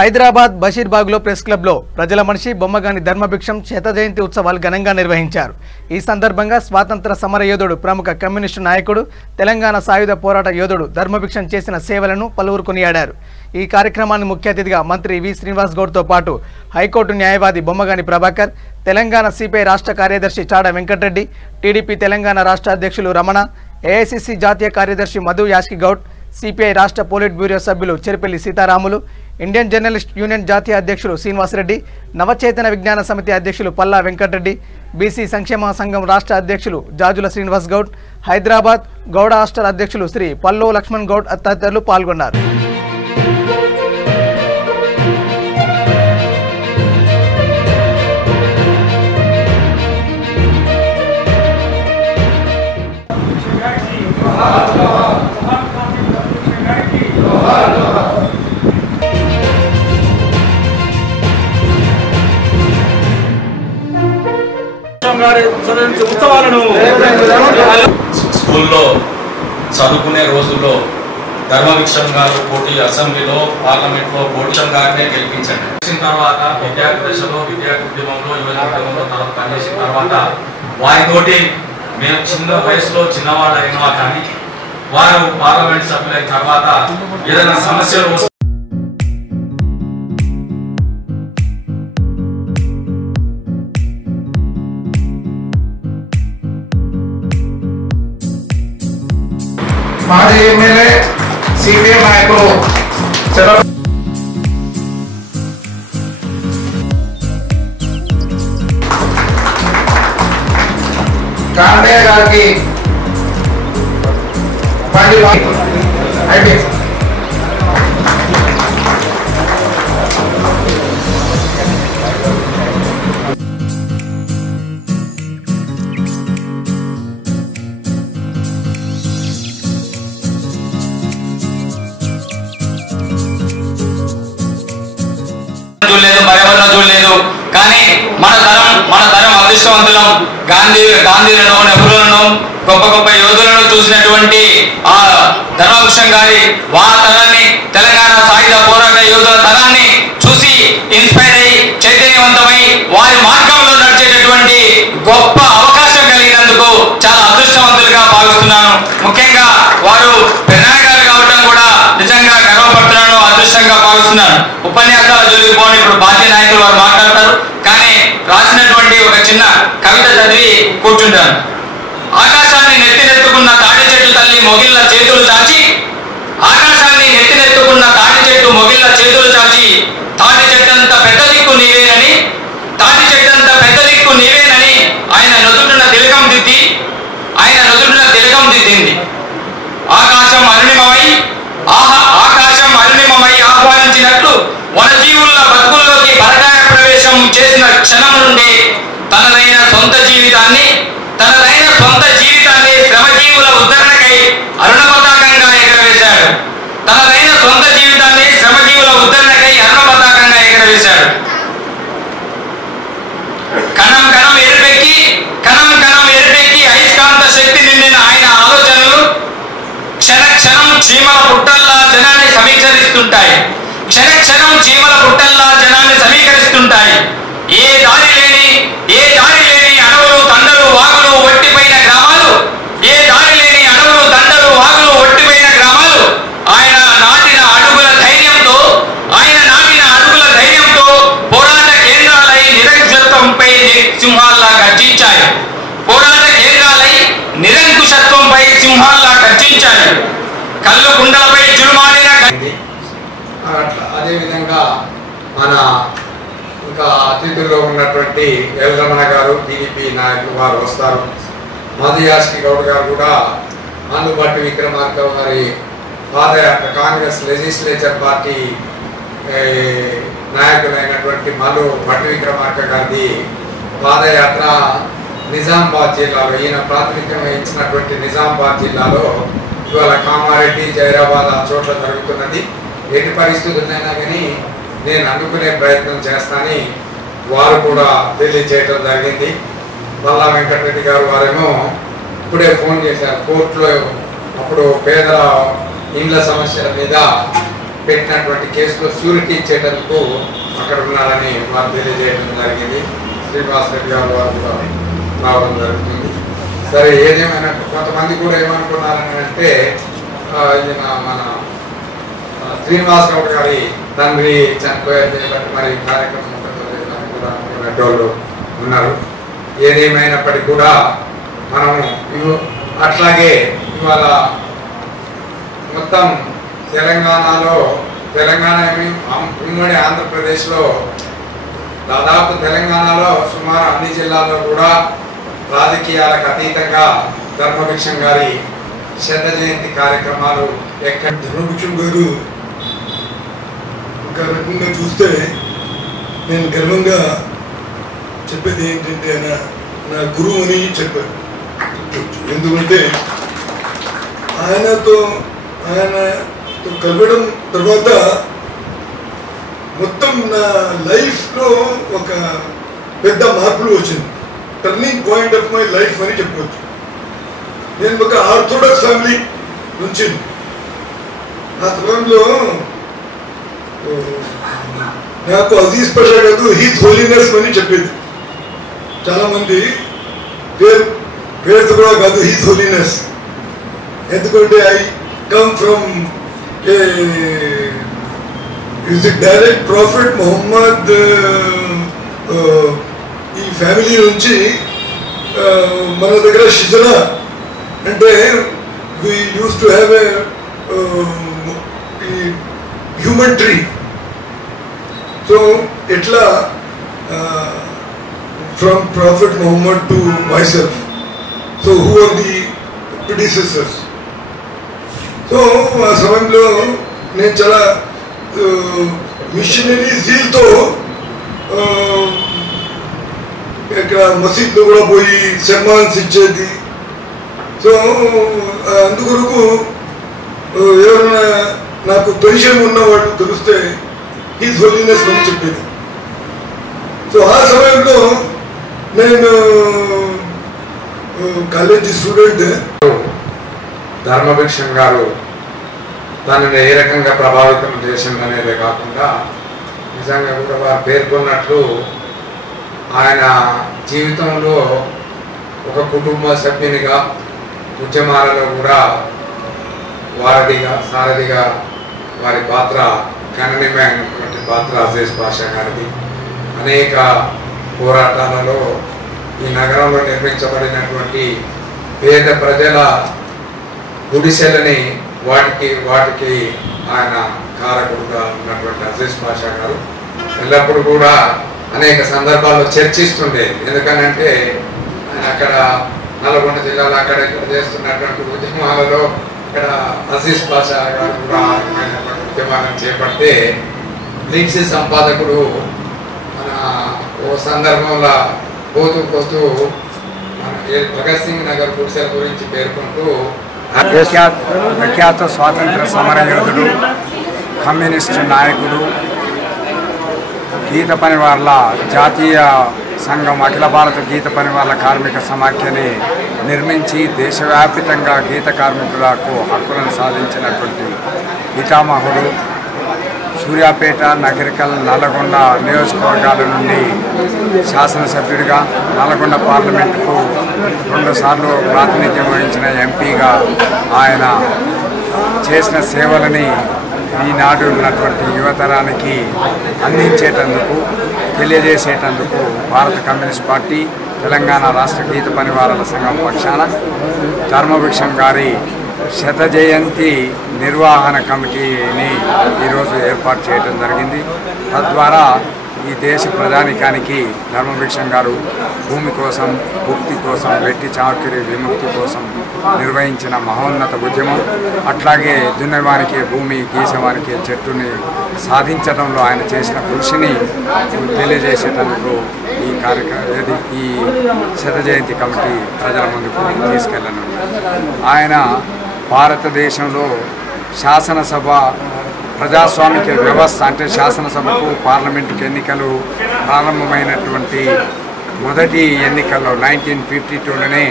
Hyderabad బషీర్బాగ్లో press క్లబ్లో ప్రజల మనిషి బొమ్మగాని ధర్మభిక్షం శత జయంతి ఉత్సవాలు ఘనంగా నిర్వహించారు. ఈ సందర్భంగా స్వాతంత్ర సమర యోధుడు, ప్రముఖ కమ్యూనిస్టు నాయకుడు, తెలంగాణ సాయుధ పోరాట యోధుడు ధర్మభిక్షం చేసిన సేవలను పలువురు కొనియాడారు. ఈ కార్యక్రమాన్ని ముఖ్య అతిథిగా మంత్రి వి. శ్రీనివాస్ గౌడ్తో పాటు హైకోర్టు న్యాయవాది బొమ్మగాని ప్రభాకర్, తెలంగాణ సిపిఐ రాష్ట్ర కార్యదర్శి చాడ వెంకటరెడ్డి, టీడీపీ తెలంగాణ రాష్ట్ర అధ్యక్షులు రమణ, ఏఐసిసి జాతీయ కార్యదర్శి మధు యాష్కి గౌడ్, సిపిఐ రాష్ట్ర పోలిట్ బ్యూరో సభ్యులు చెరిపెల్లి సీతారాములు, ఇండియన్ జర్నలిస్ట్ యూనియన్ జాతీయ అధ్యక్షులు శ్రీనివాసరెడ్డి, నవచేతన విజ్ఞాన సమితి అధ్యక్షులు పల్లా వెంకటరెడ్డి, బీసీ సంక్షేమ సంఘం రాష్ట్ర అధ్యక్షులు జాజుల శ్రీనివాస్ గౌడ్, హైదరాబాద్ గౌడ హాస్టల్ అధ్యక్షులు శ్రీ పల్లో లక్ష్మణ్ గౌడ్ తదితరులు పాల్గొన్నారు. స్కూల్లో చదువుకునే రోజుల్లో ధర్మభిక్షం గారు పోటీ అసెంబ్లీలో పార్లమెంట్లో పోటీం గారినే గెలిపించండి. చేసిన తర్వాత విద్యార్థి దశలో విద్యార్థి ఉద్యమంలో యువజన ఉద్యమంలో తర్వాత పనిచేసిన తర్వాత వారితోటి మేము చిన్న వయసులో చిన్నవాళ్ళు అయినా కానీ వారు పార్లమెంట్ సభ్యులైన తర్వాత ఏదైనా సమస్యలు మాజీ ఎమ్మెల్యే సిపిఐ నాయకుడు కాండే గారికి అయిపోయింది. చూడలేదు కానీ మన తరం అదృష్టవంతులం. గాంధీలను, నెహ్రూలను, గొప్ప గొప్ప యోధులను చూసినటువంటి ఆ ధర్మభిక్షం గారి తరాన్ని, తెలంగాణ సాయుధ పోరాట యోధుల తరాన్ని చూసి ఇన్స్పైర్ అయ్యి చైతన్యవంతమై వారి మార్గంలో నడిచేటటువంటి గొప్ప అవకాశం కలిగినందుకు చాలా అదృష్టవంతులుగా భావిస్తున్నాను. ముఖ్యంగా వారు పెద్దనాయకులు కావడం కూడా నిజంగా గర్వపడుతున్నాను, అదృష్టంగా భావిస్తున్నాను. ఉపన్యాసాలు జరుగుపోని ఇప్పుడు బాధ్య నాయకులు వారు మాట్లాడతారు, కానీ రాసినటువంటి ఒక చిన్న కవిత చదివి కూర్చుంటాను. ఆకాశాన్ని నెత్తినెత్తుకున్న తాటి చెట్టు తల్లి మొగిళ్ళ చేతులు చాచి, ఆకాశాన్ని నెత్తినెత్తుకున్న తాటి చెట్టు మొగిళ్ళ చేతులు చాచి, తాటి చెట్టంత పెద్ద దిక్కు నీవేనని, తాటి చెట్టంత పెద్ద దిక్కు నీవేనని ఆయన నుదుటిన తిలకం దిద్దింది. ఆకాశం అరుణిమమై ఆహ్వానించినట్లు వనజీవుల బతుకుల్లోకి పరకాయ ప్రవేశం చేసిన క్షణం నుండి తనదైన సొంత జీవితాన్ని శ్రమజీవుల ఉద్ధరణకై అరుణ పతాకంగా ఎగరవేశాడు. కణం కణం ఎరుపెక్కి అయస్కాంత శక్తి నిండిన ఆయన ఆలోచనలు క్షణ క్షణం చీమల పుట్టల్లా జనాన్ని సమీకరిస్తుంటాయి. ఏ దారి లేని అడవులు, తండలు, వాగులు, ఒట్టిపోయిన గ్రామాలు ఆయన నాటిన అడుగుల ధైర్యంతో పోరాట కేంద్రాలై నిరంకుశత్వంపై సింహాల్లా గర్జించాయి. కళ్ళు కుండలపై జులుమాడిన అదేవిధంగా మన ఇంకా అతిథుల్లో ఉన్నటువంటి ఎల్ రమణ గారు, టీడీపీ నాయకులు వారు వస్తారు. మధు యాష్కి గౌడ్ గారు కూడా అందుబాటు విక్రమార్క వారి పాదయాత్ర, కాంగ్రెస్ లెజిస్లేచర్ పార్టీ నాయకులైనటువంటి మధు భట్టి విక్రమార్క గారిది పాదయాత్ర నిజామాబాద్ జిల్లాలో, ఈయన ప్రాతినిధ్యం వహించినటువంటి నిజామాబాద్ జిల్లాలో ఇవాళ కామారెడ్డి, జైరాబాద్ ఆ చోట్ల జరుగుతున్నది. ఎట్టి పరిస్థితులైనా కానీ నేను అందుకునే ప్రయత్నం చేస్తానని వారు కూడా తెలియజేయడం జరిగింది. పల్లా వెంకటరెడ్డి గారు వారేమో ఇప్పుడే ఫోన్ చేశారు కోర్టులో. అప్పుడు పేదల ఇండ్ల సమస్యల మీద పెట్టినటువంటి కేసులో షూరిటీ ఇచ్చేటందుకు అక్కడ ఉన్నారని వారు తెలియజేయడం జరిగింది. శ్రీనివాస్ రెడ్డి గారు వారు కూడా రావడం జరుగుతుంది. సరే, ఏదేమైనా కొంతమంది కూడా ఏమనుకున్నారని అంటే ఈయన మన శ్రీనివాసరావు గారి తండ్రి చనిపోయారు కాబట్టి మరి కార్యక్రమం ఉంటుందని కూడా అనుకునేటోళ్ళు ఉన్నారు. ఏదేమైనప్పటికీ కూడా మనము అట్లాగే ఇవాళ మొత్తం తెలంగాణ ఉమ్మడి ఆంధ్రప్రదేశ్లో దాదాపు తెలంగాణలో సుమారు అన్ని జిల్లాల్లో కూడా రాజకీయాలకు అతీతంగా ధర్మభిక్షం గారి శత జయంతి కార్యక్రమాలు ఎక్కడ ధర్మభిక్షం గారు ఒక రకంగా చూస్తే నేను గర్వంగా చెప్పేది ఏంటంటే ఆయన నా గురువు అని చెప్పారు. ఎందుకంటే ఆయనతో కలవడం తర్వాత మొత్తం నా లైఫ్లో ఒక పెద్ద మార్పులు వచ్చింది. Turning point of my life అని చెప్పవచ్చు. నేను ఒక ఆర్థోడాక్స్ ఫ్యామిలీ నుంచి ఆ సమయంలో నాకు అజీజ్ పషా కాదు హిజ్ హోలీనెస్ అని చెప్పేది. చాలామంది పేరుతో కూడా కాదు హిజ్ హోలీనెస్. ఎందుకంటే I come from direct prophet Mohammed ఈ ఫ్యామిలీ నుంచి మన దగ్గర షిజనా అంటే we use to have a human tree. So ఎట్లా from prophet Mohammed to myself, so who are the predecessors. So ఆ సమయంలో నేను చాలా మిషనరీ జీల్తో ఇక్కడ మసీద్లో కూడా పోయి సన్మాన్స్ ఇచ్చేది. సో అందుకొరకు ఎవరైనా నాకు పొజిషన్ ఉన్నవాళ్ళు తెలిస్తే హిజ్ హోలీనెస్ అని చెప్పేది. సో ఆ సమయంలో నేను కాలేజీ స్టూడెంట్. ధర్మభిక్షం గారు తనని ఏ రకంగా ప్రభావితం చేసిందనేదే కాకుండా నిజంగా కూడా వారు పేర్కొన్నట్లు ఆయన జీవితంలో ఒక కుటుంబ సభ్యునిగా ఉద్యమాలలో కూడా సారథిగా వారి పాత్ర గణనీయమైనటువంటి పాత్ర అజీజ్ పాషా గారిది. అనేక పోరాటాలలో ఈ నగరంలో నిర్మించబడినటువంటి పేద ప్రజల గుడిసెలని వాటికి ఆయన కారకుడుగా ఉన్నటువంటి అజీజ్ పాషా గారు ఎల్లప్పుడూ కూడా అనేక సందర్భాల్లో చర్చిస్తుండేది. ఎందుకనంటే ఆయన అక్కడ నల్గొండ జిల్లాలో అక్కడ ఇక్కడ చేస్తున్నటువంటి ఉద్యమాలలో ఇక్కడ అజీజ్ పాషా గారు కూడా ఉద్యమాలను చేపడితే బ్లిట్స్ సంపాదకుడు మన ఓ సందర్భంలో పోతూ మన భగత్ సింగ్ నగర్ గుడిసెల గురించి పేర్కొంటూ ప్రఖ్యాత స్వాతంత్ర సమరయోధుడు, కమ్యూనిస్టు నాయకుడు, గీత పనివార్ల జాతీయ సంఘం అఖిల భారత గీత పనివార్ల కార్మిక సమాఖ్యని నిర్మించి దేశవ్యాప్తంగా గీత కార్మికులకు హక్కులను సాధించినటువంటి పితామహుడు. సూర్యాపేట, నగరికల్, నల్లగొండ నియోజకవర్గాల నుండి శాసనసభ్యుడిగా, నల్లగొండ పార్లమెంటుకు 2 సార్లు ప్రాతినిధ్యం వహించిన ఎంపీగా ఆయన చేసిన సేవలని ఈనాడు ఉన్నటువంటి యువతరానికి అందించేటందుకు, తెలియజేసేటందుకు భారత కమ్యూనిస్ట్ పార్టీ తెలంగాణ రాష్ట్ర గీత పనివారుల సంఘం పక్షాన ధర్మభిక్షం గారి శత జయంతి నిర్వహణ కమిటీని ఈరోజు ఏర్పాటు చేయడం జరిగింది. తద్వారా ఈ దేశ ప్రజానికానికి ధర్మభిక్షం గారు భూమి కోసం, భుక్తి కోసం, వెట్టి చాకిరి విముక్తి కోసం నిర్వహించిన మహోన్నత ఉద్యమం, అట్లాగే దున్నవానికి భూమి, గీసేవానికి చెట్టుని సాధించడంలో ఆయన చేసిన కృషిని తెలియజేసేటందుకు ఈ శత జయంతి కమిటీ ప్రజల ముందుకు తీసుకెళ్లనున్నది. ఆయన భారతదేశంలో శాసనసభ ప్రజాస్వామిక వ్యవస్థ అంటే శాసనసభకు, పార్లమెంటుకి ఎన్నికలు ప్రారంభమైనటువంటి మొదటి ఎన్నికల్లో 1952లోనే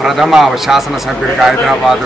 ప్రథమ శాసనసభ్యుడిగా హైదరాబాదు